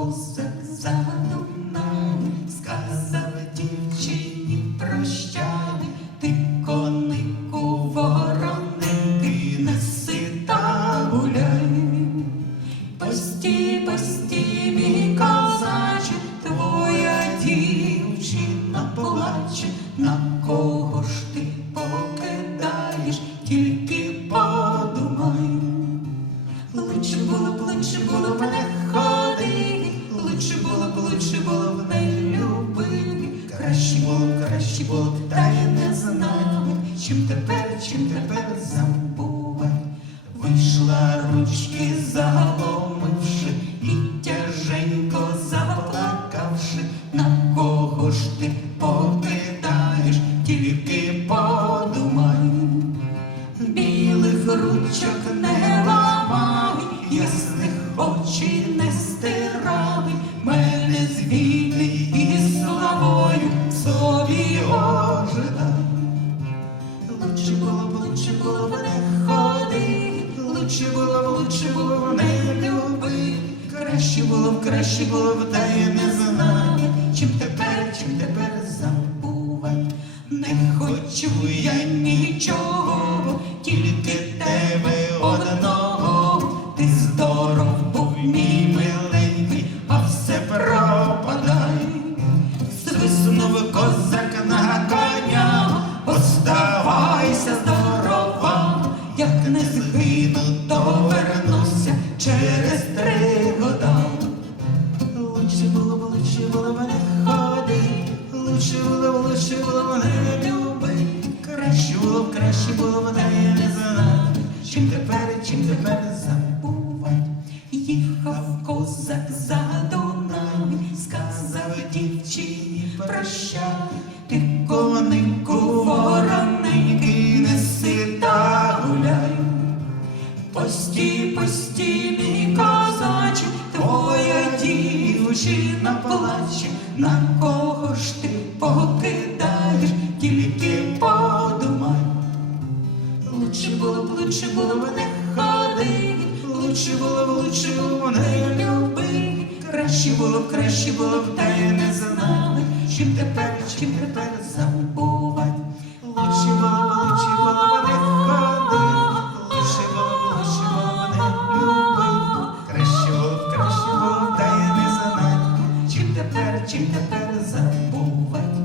Козак за нами сказав дівчині прощай, ти конику ворони, ти неси та гуляй, пості, пості, мій козаче, твоя дівчина плаче на козак. Лучше було б не любити. Краще було б, краще було б, та я не знаю, чим тепер, чим тепер забувати. Вийшла ручки заломивши лучше було б не ходи, лучше було б, лучше було б не люби. Краще було б, краще було б, та я не знаю, чим тепер, чим тепер забувати. Не хочу я нічого, тільки тебе одного. Ти здоров був, мій як не згину, то вернуся через три года. Лучше було б, лучше було б не ходи, лучше було б, лучше було б не люби. Краще було б, краще було та не знаю, чим тепер, чим тепер забувати. Їхав козак за Дунай, сказав дівчині прощай, ти конику Пості, пості, мій козаче, твоя дівчина плаче, на кого ж ти покидаєш, тільки подумай. Лучше було б, лучше було б не ходи, лучше було б, лучше було б не люби. Краще було б, краще було б, та я не знала, чим тепер, чим тепер забувати. Чим тепер забувати,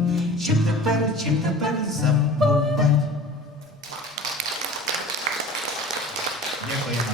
чим тепер, чим тепер забувати. Дякуємо.